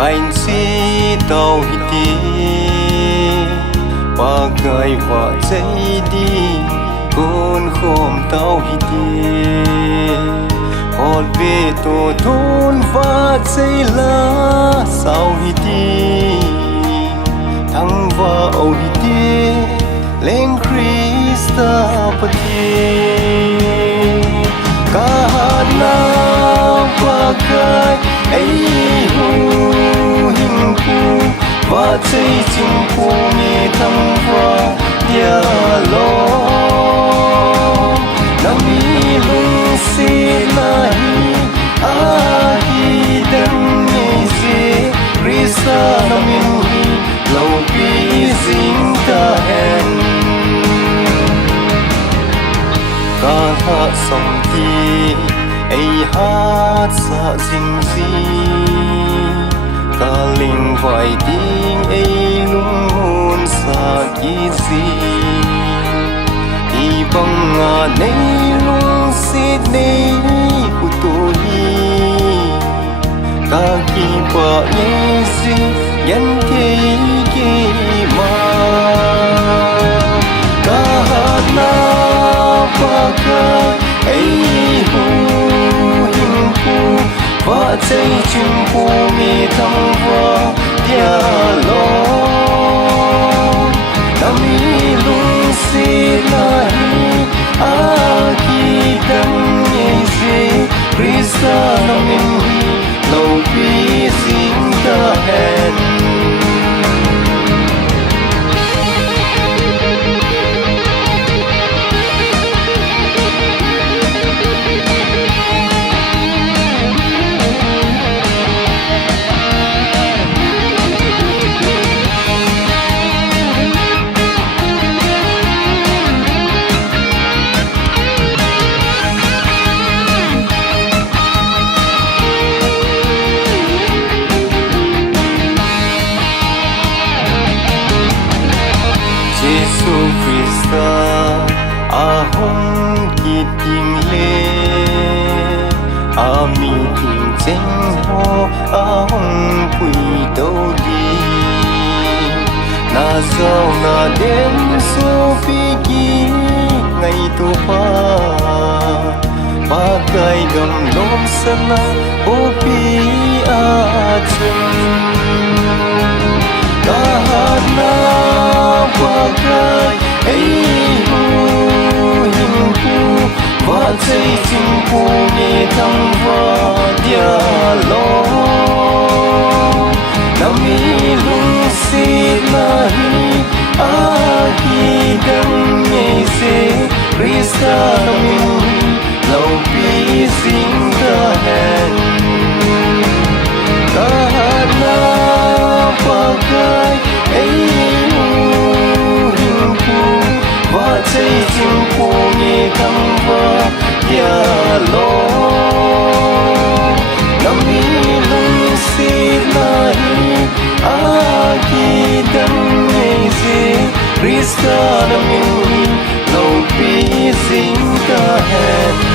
Kain si tàu hiti Pagai và dây đi Con khom tàu hiti Hot về tổ thôn và dây lá sao hiti Thăng và âu hiti Lên Krista pati Kahana pagai ấy hu hình phu và xây chim phu nghe thăng và dia lo nami lung si nahi ahi dan nghe si risa namin hi lâu bi zing ta hen ca ha song ti ấy hát sa zing zi ca linh vài tiếng ấy lung hồn sa ki zi i bang nga nei lung sit nei ku tu hi ca ki pa nei zi yan ke ma ca na pa ka ấy hu hình phu và dây chim phu mi thăng và dia lo nami lung si nahi aki dang ye si risa namin hi lâu bi zing ta hen Giêsu Christa ahong kiting le ami ting cheng ho ahong pui đâu đi na sao na đêm số phi ki ngày tu pa kai gam lom sana o pi a chum kahana pagai ấy hu hình phu và dây chim phu nghe thăng và dia lo nami lung si nahi ahi dang nghe se risa namin lâu bi zing ta hen kahana pagai ấy và dây chim phu nghe thăng và dia lo nami lung si nahi aki dang nghe si risa namin lâu bi zing ta hen